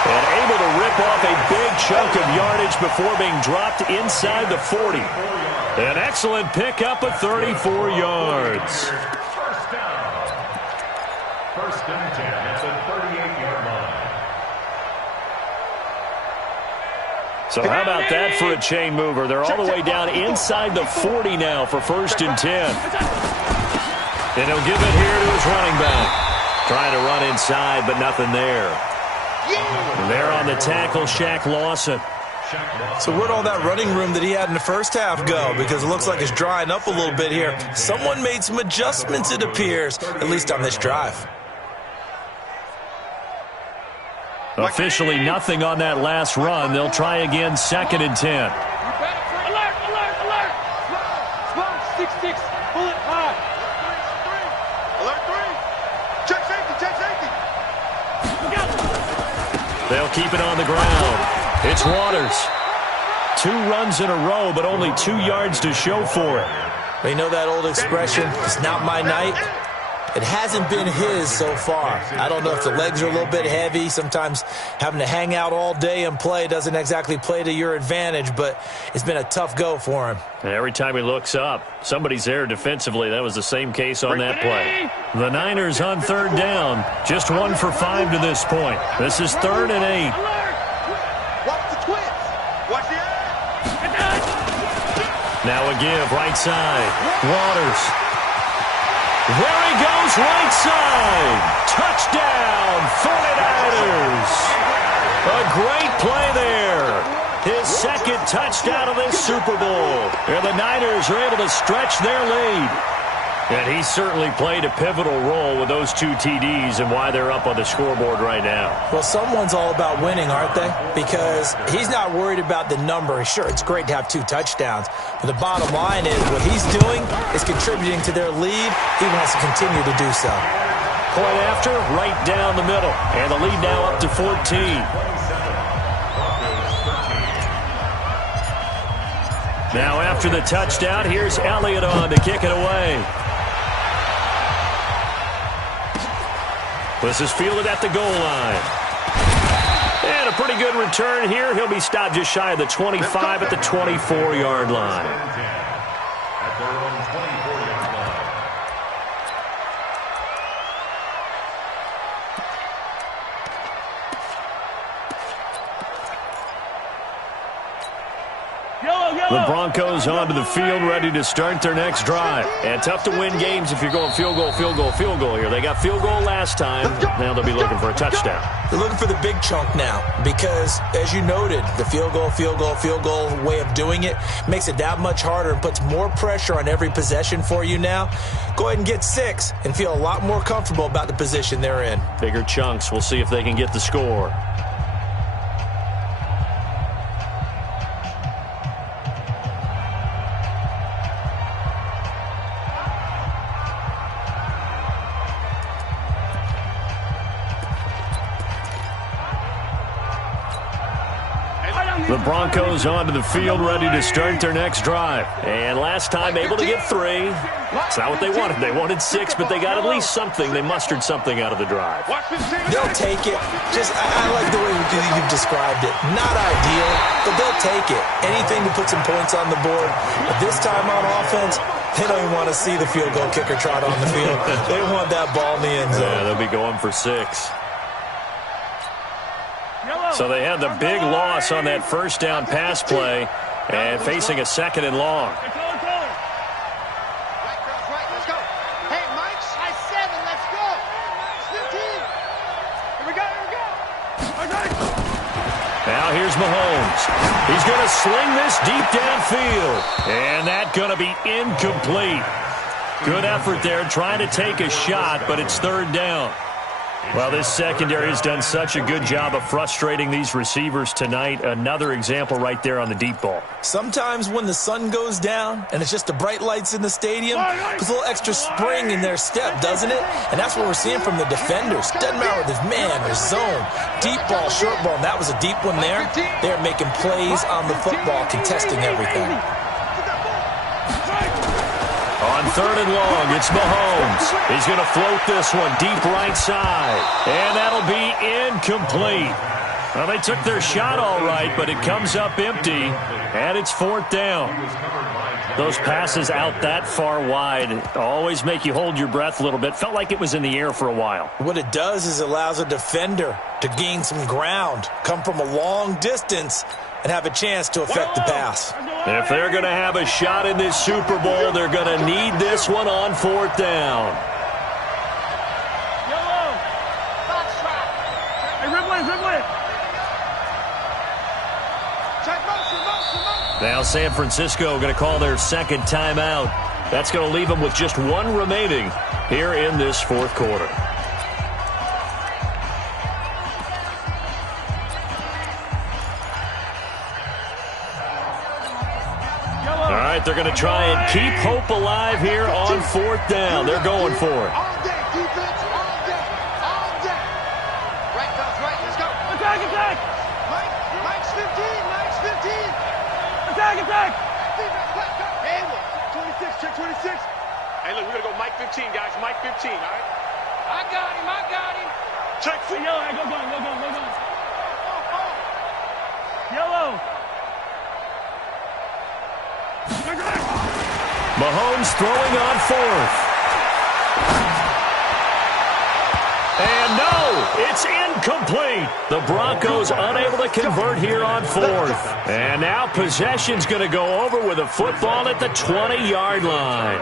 And able to rip off a big chunk of yardage before being dropped inside the 40. An excellent pickup of 34 yards. First down. First and 10 at the 38-yard line. So how about that for a chain mover? They're all the way down inside the 40 now for first and 10. And he'll give it here to his running back. Trying to run inside, but nothing there. There on the tackle, Shaq Lawson. So where'd all that running room that he had in the first half go? Because it looks like it's drying up a little bit here. Someone made some adjustments, it appears, at least on this drive. Officially nothing on that last run. They'll try again, second and 10. Alert, alert, alert. Slow, 6-6, bullet high. Alert 3. Check safety, check safety. They'll keep it on the ground. It's Waters. 2 runs in a row, but only 2 yards to show for it. You know that old expression, it's not my night? It hasn't been his so far. I don't know if the legs are a little bit heavy. Sometimes having to hang out all day and play doesn't exactly play to your advantage, but it's been a tough go for him. And every time he looks up, somebody's there defensively. That was the same case on that play. The Niners on third down. Just 1 for 5 to this point. This is 3rd and 8. Watch the twins. Watch the Now a give, right side. Waters. There he goes, right side. Touchdown, 49ers. A great play there. His second touchdown of this Super Bowl. And the Niners are able to stretch their lead. And he certainly played a pivotal role with those 2 TDs and why they're up on the scoreboard right now. Well, someone's all about winning, aren't they? Because he's not worried about the number. Sure, it's great to have 2 touchdowns. But the bottom line is what he's doing is contributing to their lead. He wants to continue to do so. Point after, right down the middle. And the lead now up to 14. Now after the touchdown, here's Elliott on to kick it away. This is fielded at the goal line. And a pretty good return here. He'll be stopped just shy of the 25 at the 24-yard line. At their own 24-yard line. The Broncos onto the field, ready to start their next drive. And tough to win games if you're going field goal, field goal, field goal here. They got field goal last time. Now they'll be looking for a touchdown. They're looking for the big chunk now because, as you noted, the field goal way of doing it makes it that much harder and puts more pressure on every possession for you now. Go ahead and get 6 and feel a lot more comfortable about the position they're in. Bigger chunks. We'll see if they can get the score. The Broncos onto the field, ready to start their next drive. And last time, able to get 3. It's not what they wanted. They wanted 6, but they got at least something. They mustered something out of the drive. They'll take it. I like the way you've described it. Not ideal, but they'll take it. Anything to put some points on the board. But this time on offense, they don't even want to see the field goal kicker trot on the field. They want that ball in the end zone. Yeah, they'll be going for 6. So they had the big loss on that first down pass play and facing a 2nd and long. Right, let's go. Hey, Mike, I 7, let's go. 15. Here we go. Now here's Mahomes. He's going to sling this deep downfield. And that's going to be incomplete. Good effort there trying to take a shot, but it's 3rd down. Well, this secondary has done such a good job of frustrating these receivers tonight. Another example right there on the deep ball. Sometimes when the sun goes down and it's just the bright lights in the stadium, puts a little extra spring in their step, doesn't it? And that's what we're seeing from the defenders. Doesn't matter whether it's man or zone, deep ball, short ball. And that was a deep one there. They're making plays on the football, contesting everything. On 3rd and long, it's Mahomes. He's going to float this one deep right side. And that'll be incomplete. Well, they took their shot all right, but it comes up empty. And it's 4th down. Those passes out that far wide always make you hold your breath a little bit. Felt like it was in the air for a while. What it does is it allows a defender to gain some ground, come from a long distance, and have a chance to affect the pass. If they're going to have a shot in this Super Bowl, they're going to need this one on 4th down. Now San Francisco going to call their 2nd timeout. That's going to leave them with just 1 remaining here in this 4th quarter. All right, they're going to try and keep hope alive here on 4th down. They're going for it. All day, defense, all day, all day. Right, fellas, right, let's go. Attack. Mike's 15. Attack. Defense, go. Hey, 26, check 26. Hey, look, we're going to go Mike 15, guys. Mike 15, all right? I got him. Check. Hey, yellow, hey, go. Yellow. Mahomes throwing on fourth. And no, it's incomplete. The Broncos unable to convert here on fourth. And now possession's going to go over with a football at the 20-yard line.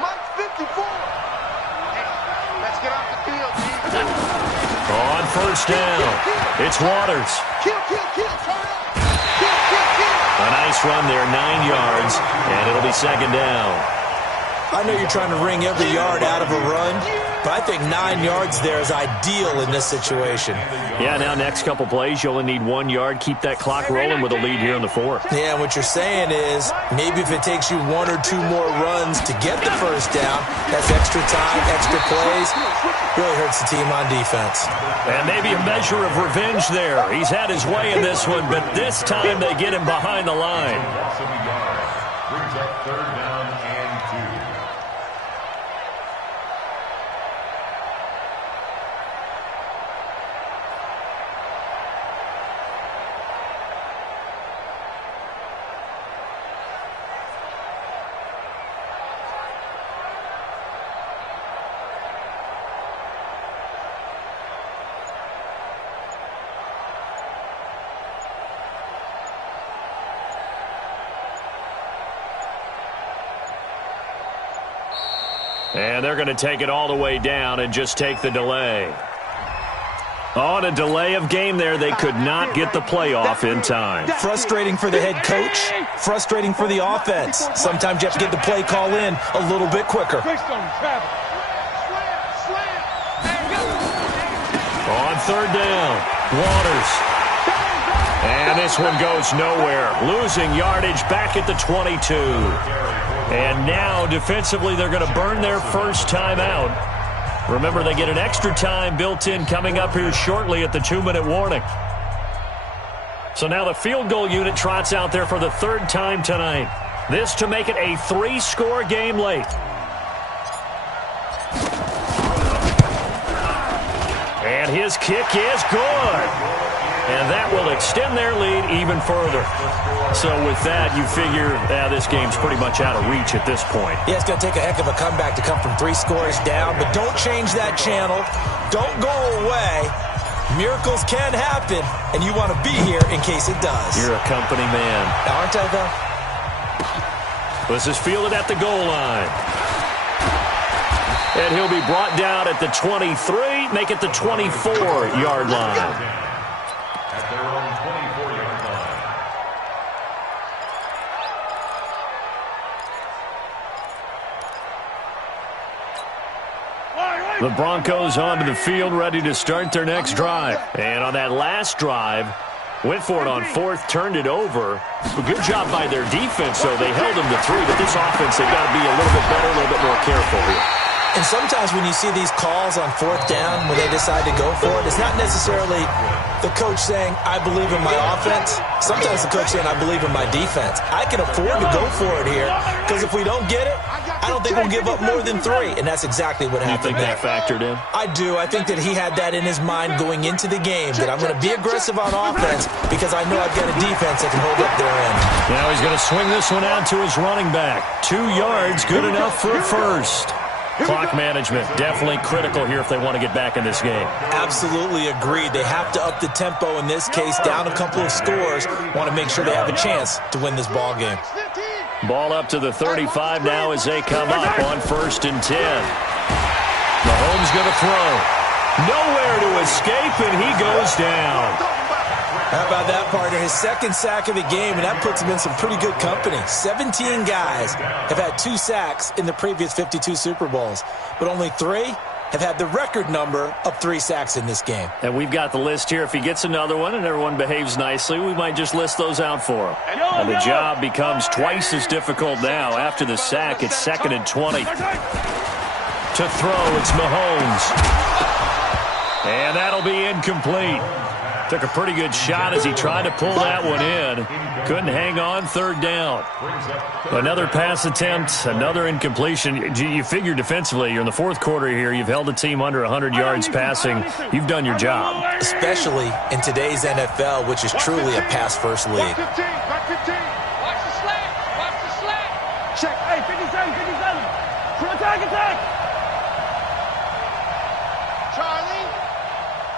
Mike 54. Hey, let's get off the field, man. On first down, it's Waters. Kill. Turn up. A nice run there, 9 yards, and it'll be second down. I know you're trying to wring every yard out of a run, but I think 9 yards there is ideal in this situation. Yeah, now next couple plays, you only need 1 yard. Keep that clock rolling with a lead here in the fourth. Yeah, what you're saying is maybe if it takes you 1 or 2 more runs to get the first down, that's extra time, extra plays. Really hurts the team on defense. And maybe a measure of revenge there. He's had his way in this one, but this time they get him behind the line. Brings up third down and 2. And they're going to take it all the way down and just take the delay. On a delay of game there, they could not get the playoff in time. Frustrating for the head coach, frustrating for the offense. Sometimes you have to get the play call in a little bit quicker. On third down, Waters. And this one goes nowhere. Losing yardage back at the 22. And now, defensively, they're going to burn their first time out. Remember, they get an extra time built in coming up here shortly at the 2-minute warning. So now the field goal unit trots out there for the third time tonight. This to make it a 3-score game late. And his kick is good. And that will extend their lead even further. So with that, you figure this game's pretty much out of reach at this point. Yeah, it's going to take a heck of a comeback to come from 3 scores down, but don't change that channel. Don't go away. Miracles can happen, and you want to be here in case it does. You're a company man. Aren't I, though? This is fielded at the goal line. And he'll be brought down at the 23, make it the 24-yard line. At their own 24-yard line. The Broncos onto the field, ready to start their next drive. And on that last drive, went for it on fourth, turned it over. A good job by their defense, though. They held them to 3, but this offense, they've got to be a little bit better, a little bit more careful here. And sometimes when you see these calls on fourth down, when they decide to go for it, it's not necessarily the coach saying, I believe in my offense. Sometimes the coach saying, I believe in my defense. I can afford to go for it here, because if we don't get it, I don't think we'll give up more than 3. And that's exactly what happened. You think that factored in? I do. I think that he had that in his mind going into the game, that I'm going to be aggressive on offense because I know I've got a defense that can hold up their end. Now he's going to swing this one out to his running back. 2 yards, good enough for a first. Clock management, definitely critical here if they want to get back in this game. Absolutely agreed. They have to up the tempo in this case, down a couple of scores. Want to make sure they have a chance to win this ball game. Ball up to the 35 now as they come up on 1st and 10. Mahomes going to throw. Nowhere to escape, and he goes down. How about that, partner? His second sack of the game, and that puts him in some pretty good company. 17 guys have had 2 sacks in the previous 52 Super Bowls, but only 3 have had the record number of 3 sacks in this game. And we've got the list here. If he gets another one and everyone behaves nicely, we might just list those out for him. And the job becomes twice as difficult now. After the sack, it's 2nd and 20. To throw, it's Mahomes. And that'll be incomplete. Took a pretty good shot as he tried to pull that one in. Couldn't hang on, third down. Another pass attempt, another incompletion. You figure defensively, you're in the fourth quarter here. You've held a team under 100 yards passing. You've done your job. Especially in today's NFL, which is truly a pass-first league. Back 15, back 15. Watch the slant, watch the slant. Check. Hey, 57, 57. Front attack. Charlie.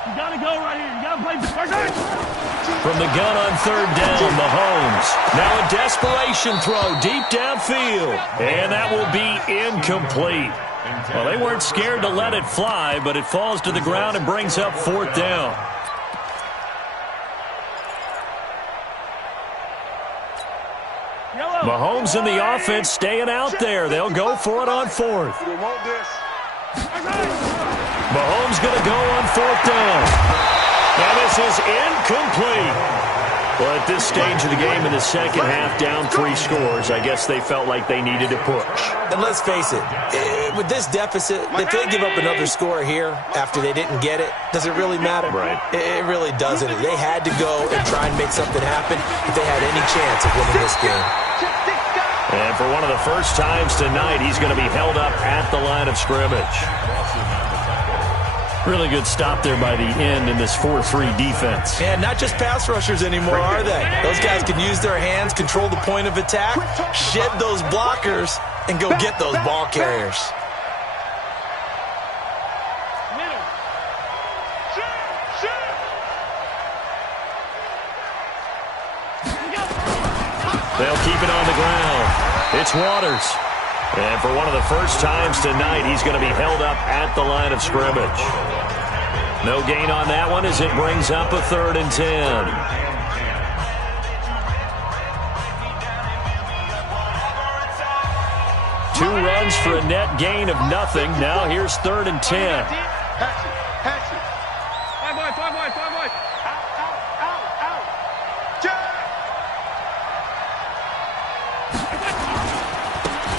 You got to go right here. You got to play first. From the gun on third down, Mahomes. Now a desperation throw deep downfield. And that will be incomplete. Well, they weren't scared to let it fly, but it falls to the ground and brings up fourth down. Mahomes and the offense staying out there. They'll go for it on fourth. They want this. Mahomes going to go on fourth down. Now this is incomplete. Well, at this stage of the game in the second half, down 3 scores, I guess they felt like they needed to push. And let's face it, with this deficit, if they give up another score here after they didn't get it, does it really matter? Right. It really doesn't. They had to go and try and make something happen if they had any chance of winning this game. And for one of the first times tonight, he's going to be held up at the line of scrimmage. Really good stop there by the end in this 4-3 defense. And not just pass rushers anymore, are they? Those guys can use their hands, control the point of attack, shed those blockers, and go get those ball carriers. They'll keep it on the ground. It's Waters. And for one of the first times tonight, he's going to be held up at the line of scrimmage. No gain on that one as it brings up a 3rd and 10. Two runs for a net gain of nothing. Now here's 3rd and 10. Hatch it. 5 wide. Out.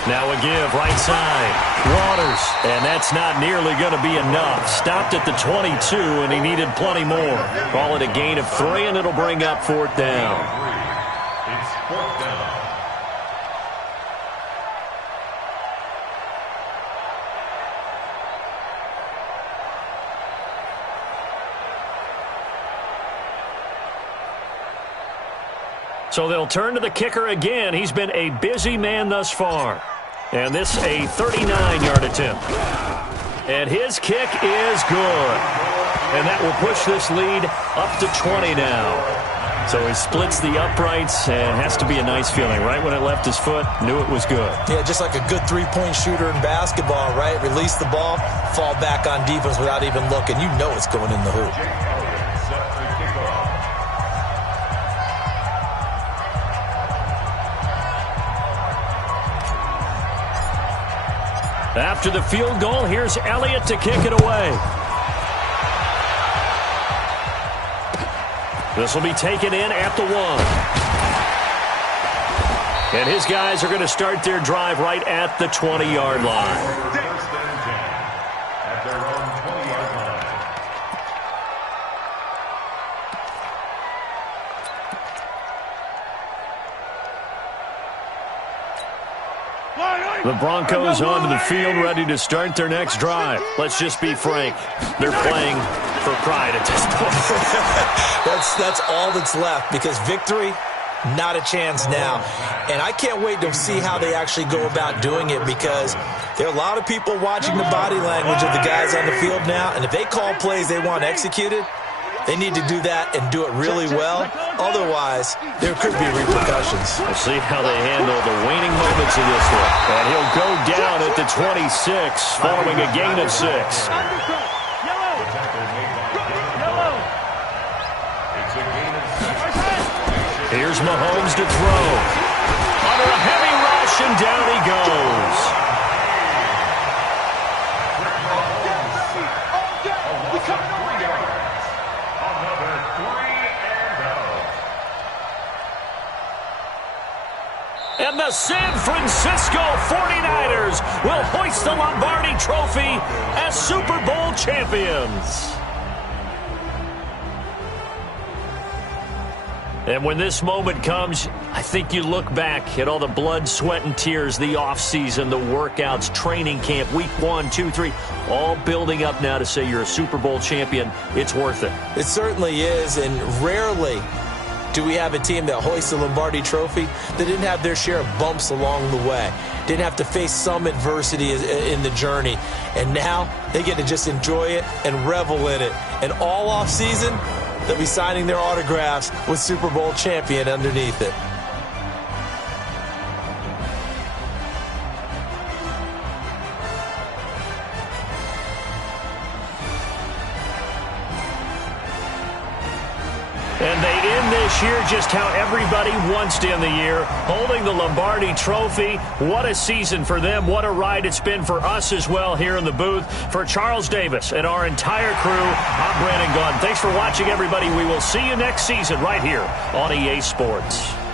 Now a give, right side. Waters, and that's not nearly going to be enough. Stopped at the 22, and he needed plenty more. Call it a gain of 3, and it'll bring up 4th down. It's 4th down. So they'll turn to the kicker again. He's been a busy man thus far. And this a 39-yard attempt. And his kick is good. And that will push this lead up to 20 now. So he splits the uprights, and has to be a nice feeling. Right when it left his foot, knew it was good. Yeah, just like a good three-point shooter in basketball, right? Release the ball, fall back on defense without even looking. You know it's going in the hoop. After the field goal, here's Elliott to kick it away. This will be taken in at the 1. And his guys are going to start their drive right at the 20-yard line. First and 10 at their own 20-yard line. The Broncos onto the field, ready to start their next drive. Let's just be frank. They're playing for pride at this point. That's all that's left, because victory, not a chance now. And I can't wait to see how they actually go about doing it, because there are a lot of people watching the body language of the guys on the field now, and if they call plays they want executed, they need to do that and do it really well. Otherwise, there could be repercussions. We'll see how they handle the waning moments of this one. And he'll go down at the 26 following a gain of 6. Here's Mahomes to throw. Under a heavy rush, and down he goes. And the San Francisco 49ers will hoist the Lombardi Trophy as Super Bowl champions. And when this moment comes, I think you look back at all the blood, sweat, and tears, the offseason, the workouts, training camp, week 1, 2, 3, all building up now to say you're a Super Bowl champion. It's worth it. It certainly is, and rarely do we have a team that hoists the Lombardi Trophy that didn't have their share of bumps along the way, didn't have to face some adversity in the journey, and now they get to just enjoy it and revel in it. And all offseason, they'll be signing their autographs with Super Bowl champion underneath it. And they end this year just how everybody wants to end the year, holding the Lombardi Trophy. What a season for them. What a ride it's been for us as well here in the booth. For Charles Davis and our entire crew, I'm Brandon Gaudin. Thanks for watching, everybody. We will see you next season right here on EA Sports.